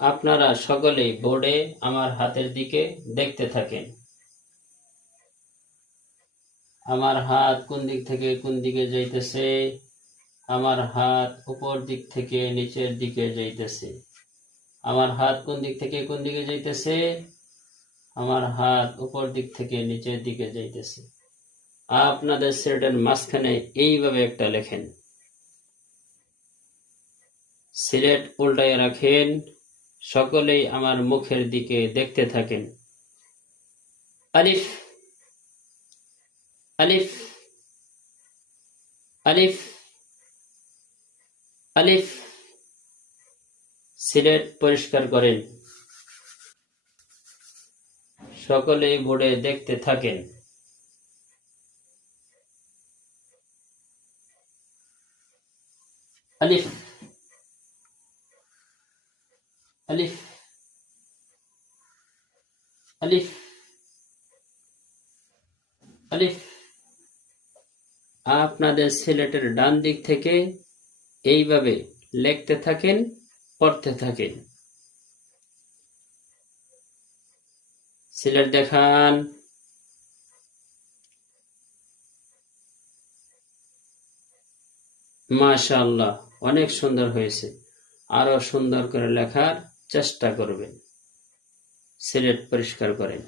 আপনারা সকলেই বোর্ডে আমার হাতের দিকে দেখতে থাকেন। আমার হাত কোন দিক থেকে কোন দিকে যাইতেছে? আমার হাত উপর দিক থেকে নিচের দিকে যাইতেছে। আমার হাত কোন দিক থেকে কোন দিকে যাইতেছে? আমার হাত উপর দিক থেকে নিচের দিকে যাইতেছে। আপনাদের সিলেটের মাঝখানে এইভাবে একটা লেখেন। সিলেট উল্টায় রাখেন, সকলেই আমার মুখের দিকে দেখতে থাকেন। আলিফ আলিফ আলিফ আলিফ। সিলেট পরিষ্কার করেন, সকলেই বোর্ডে দেখতে থাকেন। আলিফ আলিফ আলিফ আলিফ। আপনাদের সিলেটের ডান দিক থেকে এইভাবে লিখতে থাকেন, পড়তে থাকেন। সিলেট দেখান। মাশাআল্লাহ, অনেক সুন্দর হয়েছে। আরো সুন্দর করে লেখার চেষ্টা করবেন। সিলেট পরিষ্কার করেন।